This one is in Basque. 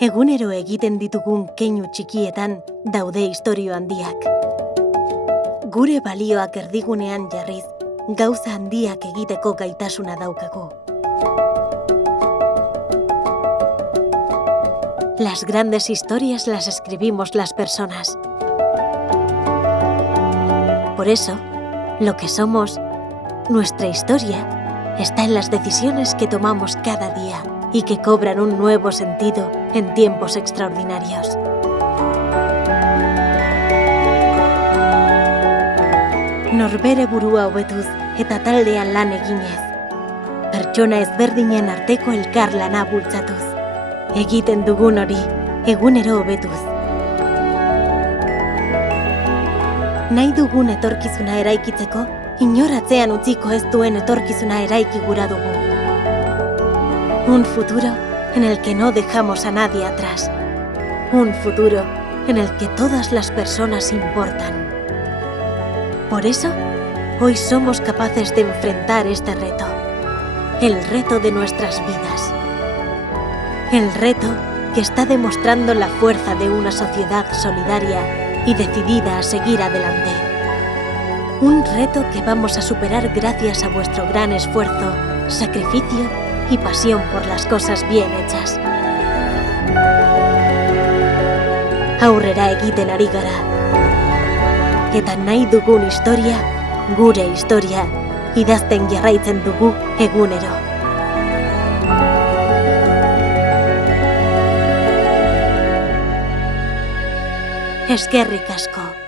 Egunero egiten ditugun keinu txikietan daude istorio handiak. Gure balioak erdigunean jarriz, gauza handiak egiteko gaitasuna daukagu. Las grandes historias las escribimos las personas. Por eso, lo que somos, nuestra historia, está en las decisiones que tomamos cada día y que cobran un nuevo sentido en tiempos extraordinarios. Norbere burua hobetuz eta taldean lan eginez. Pertsona ezberdinen arteko elkarlana bultzatuz. Egiten dugun hori, egunero hobetuz. Nahi dugun etorkizuna eraikitzeko, inoratzean utziko ez duen etorkizuna eraiki gura dugu. Un futuro en el que no dejamos a nadie atrás. Un futuro en el que todas las personas importan. Por eso, hoy somos capaces de enfrentar este reto. El reto de nuestras vidas. El reto que está demostrando la fuerza de una sociedad solidaria y decidida a seguir adelante. Un reto que vamos a superar gracias a vuestro gran esfuerzo, sacrificio y pasión por las cosas bien hechas. Aurrera egiten ari gara. Eta nahi dugun historia, gure historia, idazten jarraitzen dugu egunero. Eskerrik asko.